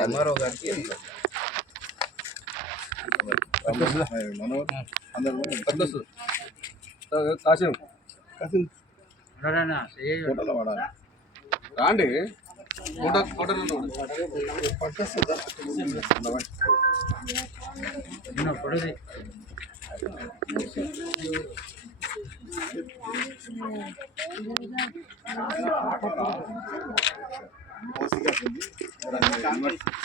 MRO గారికి మనోహర్ అందరూ పక్కసు కాశం ఫోటోలో వాడాలి రాండి ఫోటో ఫోటోలు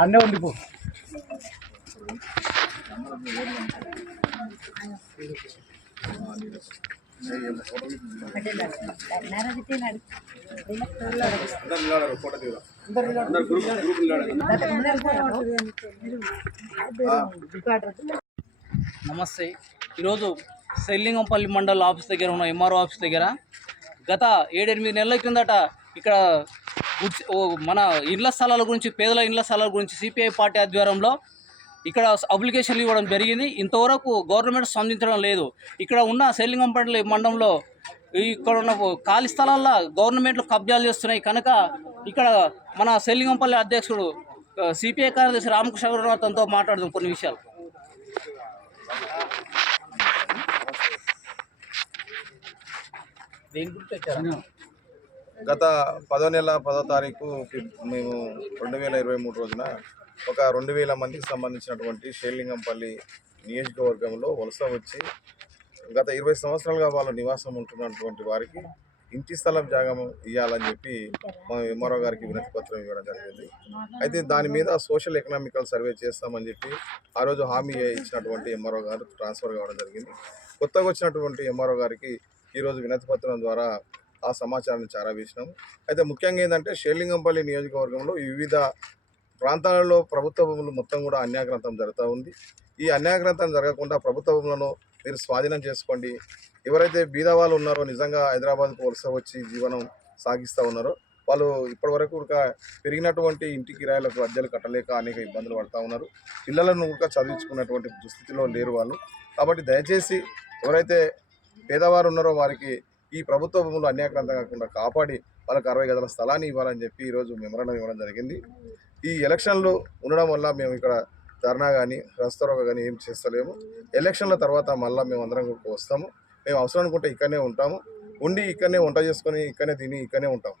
అన్నే ఉంది పో. నమస్తే. ఈరోజు సెల్లింగంపల్లి మండల్ ఆఫీస్ దగ్గర ఉన్న ఎంఆర్ఓ ఆఫీస్ దగ్గర గత ఏడెనిమిది నెలల క్రిందట ఇక్కడ మన ఇళ్ళ స్థలాల గురించి పేదల ఇళ్ళ స్థలాల గురించి సిపిఐ పార్టీ ఆధ్వర్యంలో ఇక్కడ అప్లికేషన్లు ఇవ్వడం జరిగింది. ఇంతవరకు గవర్నమెంట్ స్పందించడం లేదు. ఇక్కడ ఉన్న సెల్లింగంపల్లి మండలంలో ఇక్కడ ఉన్న ఖాళీ స్థలాల్లో గవర్నమెంట్లు కబ్జాలు చేస్తున్నాయి. కనుక ఇక్కడ మన సెల్లింగంపల్లి అధ్యక్షుడు సిపిఐ కార్యదర్శి రామకృష్ణ తనతో మాట్లాడదాం కొన్ని విషయాలు దేని గురించి వచ్చారు గత పదో నెల పదో తారీఖు ఫిబ్- మేము రెండు వేల ఇరవై మూడు రోజున ఒక రెండు వేల మందికి సంబంధించినటువంటి షేర్లింగంపల్లి నియోజకవర్గంలో వలస వచ్చి గత ఇరవై సంవత్సరాలుగా వాళ్ళ నివాసం ఉంటున్నటువంటి వారికి ఇంటి స్థలం జాగం ఇవ్వాలని చెప్పి మా ఎంఆర్ఓ గారికి వినతి పత్రం ఇవ్వడం జరిగింది. అయితే దాని మీద సోషల్ ఎకనామికల్ సర్వే చేస్తామని చెప్పి ఆ రోజు హామీ ఇచ్చినటువంటి ఎంఆర్ఓ గారు ట్రాన్స్ఫర్ కావడం జరిగింది. కొత్తగా వచ్చినటువంటి ఎంఆర్ఓ గారికి ఈరోజు వినతి పత్రం ద్వారా ఆ సమాచారాన్ని చారావేసినాం అయితే ముఖ్యంగా ఏంటంటే షేర్లింగంపల్లి నియోజకవర్గంలో వివిధ ప్రాంతాలలో ప్రభుత్వ భూములు మొత్తం కూడా అన్యాగ్రంథం జరుగుతూ ఉంది. ఈ అన్యాగ్రంథం జరగకుండా ప్రభుత్వ భూములను మీరు స్వాధీనం చేసుకోండి. ఎవరైతే బీదవాళ్ళు ఉన్నారో నిజంగా హైదరాబాద్కు వలస వచ్చి జీవనం సాగిస్తూ ఉన్నారో వాళ్ళు ఇప్పటివరకు కూడా పెరిగినటువంటి ఇంటి కిరాయిలకు అద్దెలు కట్టలేక అనేక ఇబ్బందులు పడుతూ ఉన్నారు. పిల్లలను కూడా చదివించుకున్నటువంటి దుస్థితిలో లేరు వాళ్ళు. కాబట్టి దయచేసి ఎవరైతే పేదవారు ఉన్నారో వారికి ఈ ప్రభుత్వ భూములు అన్యాక్రాంతం కాకుండా కాపాడి వాళ్ళకి అరవై గదుల స్థలాన్ని ఇవ్వాలని చెప్పి ఈరోజు మెమరాండం ఇవ్వడం జరిగింది. ఈ ఎలక్షన్లు ఉండడం వల్ల మేము ఇక్కడ ధర్నా కానీ రస్తరోగ కానీ ఏం చేస్తలేము. ఎలక్షన్ల తర్వాత మళ్ళీ మేము అందరం కూడా వస్తాము. మేము అవసరం అనుకుంటే ఇక్కడనే ఉంటాము. ఉండి ఇక్కడనే వంట చేసుకొని ఇక్కడనే తిని ఇక్కడనే ఉంటాం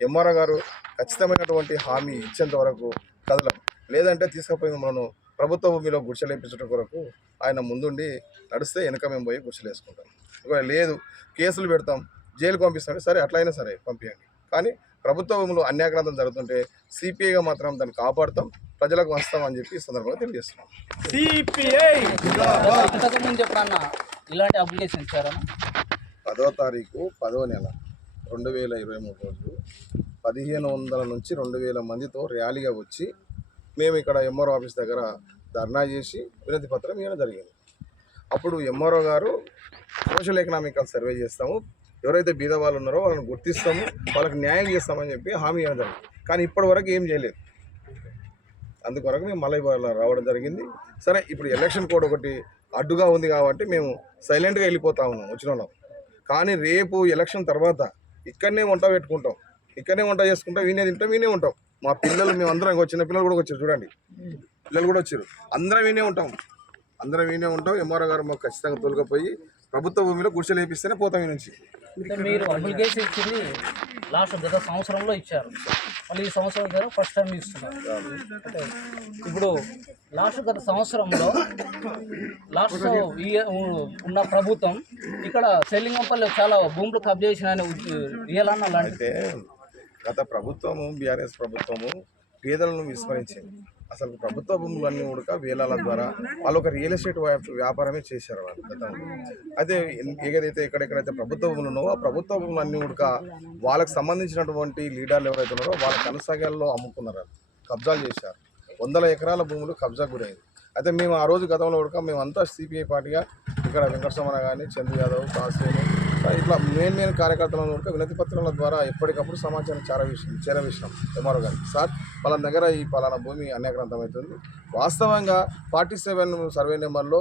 ఎంఆర్ఓ గారు ఖచ్చితమైనటువంటి హామీ ఇచ్చేంత వరకు కదలం. లేదంటే తీసుకుపోయి మనం ప్రభుత్వ భూమిలో గుడిసెలేపించడం కొరకు ఆయన ముందుండి నడిస్తే వెనక మేము పోయి గుడిసెలేసుకుంటాం ఒకవేళ లేదు కేసులు పెడతాం జైలు పంపిస్తాం సరే అట్లయినా సరే పంపించండి కానీ ప్రభుత్వ భూములు అన్యాక్రాంతం జరుగుతుంటే సిపిఐగా మాత్రం దాన్ని కాపాడుతాం ప్రజలకు వస్తాం అని చెప్పి ఈ సందర్భంగా తెలియజేస్తున్నాం. ఇలాంటి అప్లికేషన్ ఇచ్చారా? పదో తారీఖు పదో నెల రెండు వేల ఇరవై మూడు రోజు పదిహేను వందల నుంచి రెండు వేల మందితో ర్యాలీగా వచ్చి మేము ఇక్కడ ఎంఆర్ఓ ఆఫీస్ దగ్గర ధర్నా చేసి వినతి పత్రం ఇవ్వడం జరిగింది. అప్పుడు ఎంఆర్ఓ గారు సోషల్ ఎకనామికల్ సర్వే చేస్తాము. ఎవరైతే బీద వాళ్ళు ఉన్నారో వాళ్ళని గుర్తిస్తాము. వాళ్ళకి న్యాయం చేస్తామని చెప్పి హామీ ఇవ్వడం జరిగింది. కానీ ఇప్పటి వరకు ఏం చేయలేదు. అందుకొరకు మేము మళ్ళీ ఇవాళ రావడం జరిగింది. సరే ఇప్పుడు ఎలక్షన్ కోడ్ ఒకటి అడ్డుగా ఉంది కాబట్టి మేము సైలెంట్గా వెళ్ళిపోతా ఉన్నాం వచ్చిన వాళ్ళం. కానీ రేపు ఎలక్షన్ తర్వాత ఇక్కడనే వంట పెట్టుకుంటాం. ఇక్కడనే వంట చేసుకుంటాం వీనే తింటాం వీనే ఉంటాం. మా పిల్లలు మేము అందరం ఇంకో చిన్న పిల్లలు కూడా వచ్చారు చూడండి. పిల్లలు కూడా వచ్చారు. అందరం వీనే ఉంటాం. అందరం వీనే ఉంటాం. ఎంఆర్ఓ గారు మాకు ఖచ్చితంగా తోలుకపోయి ప్రభుత్వ భూమిలో గుడిసెలు వేపిస్తేనే పోతాం నుంచి. మీరు అప్లికేషన్ ఇచ్చింది లాస్ట్ గత సంవత్సరంలో ఇచ్చారు. మళ్ళీ ఈ సంవత్సరం ద్వారా ఫస్ట్ టైం ఇస్తున్నారు. ఇప్పుడు లాస్ట్ గత సంవత్సరంలో లాస్ట్ ఈ ఉన్న ప్రభుత్వం ఇక్కడ సెల్లింగంపల్లి చాలా భూములు కబ్జా చేసిన రియల్ అన్న లాంటి గత ప్రభుత్వము బీఆర్ఎస్ ప్రభుత్వము పేదలను విస్మరించింది అసలు ప్రభుత్వ భూములన్నీ ఉడక వేలాల ద్వారా వాళ్ళు ఒక రియల్ ఎస్టేట్ వ్యాపారమే చేశారు వాళ్ళు గతంలో. అయితే ఏదైతే ఎక్కడెక్కడైతే ప్రభుత్వ భూములు ఉన్నావో ఆ ప్రభుత్వ భూములన్నీ ఉడక వాళ్ళకి సంబంధించినటువంటి లీడర్లు ఎవరైతే ఉన్నారో వాళ్ళ కనసాగాల్లో అమ్ముకున్నారు కబ్జాలు చేశారు. వందల ఎకరాల భూములు కబ్జా గురైంది అయితే మేము ఆ రోజు గతంలో ఉడక మేమంతా సిపిఐ పార్టీగా ఇక్కడ వెంకటరమణ కానీ చంద్ర యాదవ్ కాసేను ఇట్లా మెయిన్ మెయిన్ కార్యకర్తలను కూడా వినతి పత్రాల ద్వారా ఎప్పటికప్పుడు సమాచారం చేరవేసినాం చేరవేసినాం. ఎంఆర్ఓ గారికి సార్ వాళ్ళ దగ్గర ఈ పలానా భూమి అన్యాక్రాంతమవుతుంది. వాస్తవంగా ఫార్టీ సెవెన్ సర్వే నెంబర్లో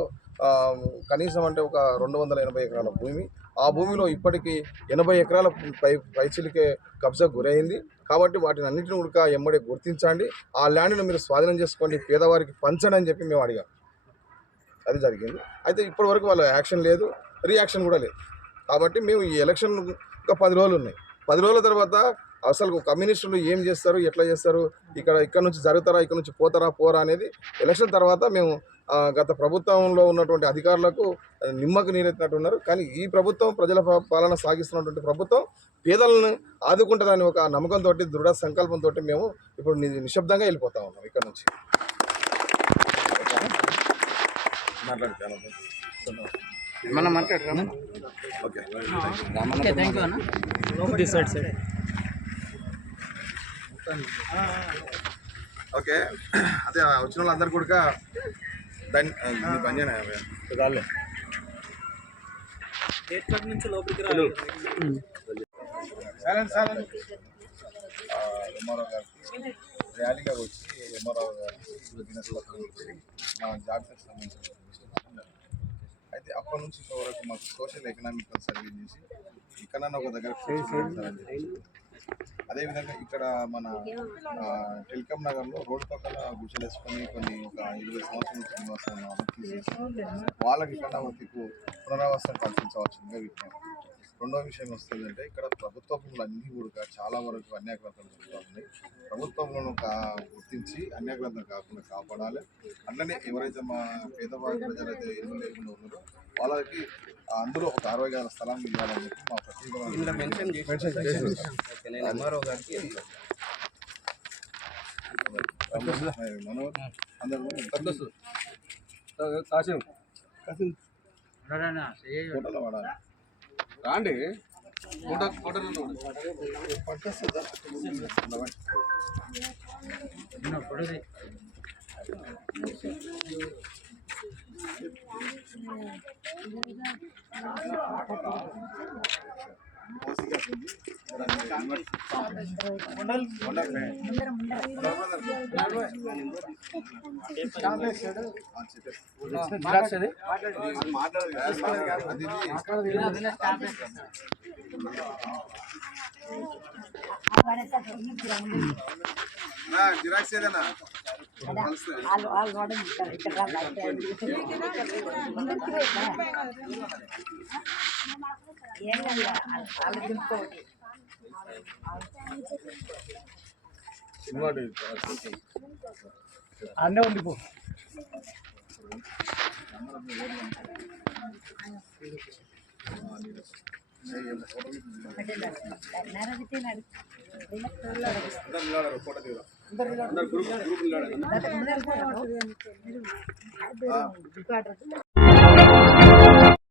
కనీసం అంటే ఒక రెండు వందల ఎనభై ఎకరాల భూమి. ఆ భూమిలో ఇప్పటికీ ఎనభై ఎకరాల పై పైచిలికే కబ్జా గురైంది. కాబట్టి వాటిని అన్నింటిని ఉడక ఎమ్మడే గుర్తించండి. ఆ ల్యాండ్ను మీరు స్వాధీనం చేసుకోండి. పేదవారికి పంచండి అని చెప్పి మేము అడిగాం. అది జరిగింది. అయితే ఇప్పటి వరకు వాళ్ళ యాక్షన్ లేదు రియాక్షన్ కూడా లేదు. కాబట్టి మేము ఈ ఎలక్షన్ ఇంకా పది రోజులు ఉన్నాయి. పది రోజుల తర్వాత అసలు కమ్యూనిస్టులు ఏం చేస్తారు ఎట్లా చేస్తారు ఇక్కడ ఇక్కడ నుంచి జరుగుతారా ఇక్కడ నుంచి పోతారా పోరా అనేది ఎలక్షన్ తర్వాత మేము గత ప్రభుత్వంలో ఉన్నటువంటి అధికారులకు నిమ్మకు నీరెత్తినట్టు ఉన్నారు. కానీ ఈ ప్రభుత్వం ప్రజల పాలన సాగిస్తున్నటువంటి ప్రభుత్వం పేదలను ఆదుకుంటుందని ఒక నమ్మకంతో దృఢ సంకల్పంతో మేము ఇప్పుడు నిశ్శబ్దంగా వెళ్ళిపోతా ఉన్నాం ఇక్కడ నుంచి. మాట్లాడతాను. మనం మాట్లాడరా? ఓకే. ఓకే థ్యాంక్ యూ అన్న. This side side okay. అదే వచ్చిన వాళ్ళందరూ కూడా దాన్ని పని చేయనా నుంచి లోపలికి ఎంఆర్ఓ గారికి ర్యాలీగా వచ్చి ఎంఆర్ఓ గారికి మా జాబ్కి సంబంధించిన అయితే అప్పటి నుంచి ఇప్పటివరకు మాకు సోషల్ ఎకనామికల్ సర్వే చేసి ఇక్కడ ఒక దగ్గర. అదేవిధంగా ఇక్కడ మన టెలికాం నగర్లో రోడ్డు పక్కన గుడిసెలు వేసుకొని కొన్ని ఒక ఇరవై సంవత్సరాల నుంచి వాళ్ళకి ఇక్కడ వద్దకు పునరావాసం కల్పించవలసిందిగా విజ్ఞప్తి రెండో విషయం వస్తుందంటే ఇక్కడ ప్రభుత్వ భూములు అన్నీ కూడా చాలా వరకు అన్యాక్రాంతం జరుగుతూ ఉన్నాయి ప్రభుత్వ భూములను కా గుర్తించి అన్యాక్రాంతం కాకుండా కాపాడాలి అట్లనే ఎవరైతే మా పేదవారి ప్రజలైతే ఇల్లు లేకుండా ఉన్నారో వాళ్ళకి అందులో ఒక అరవై గల స్థలాన్ని ఇవ్వాలని చెప్పి మా గారికి మనోహర్ అందరూ సంతోష్ కాశీం ఫోటోలో వాడాలి రాండి ఫోటో ఫోటోలో జిరాక్స్ ఏదైనా వాళ్ళు వాళ్ళు కూడా ఇక్కడ ఏం వాళ్ళు- దింపుకోండి అన్నే దిగుదాం అందరు గ్రూప్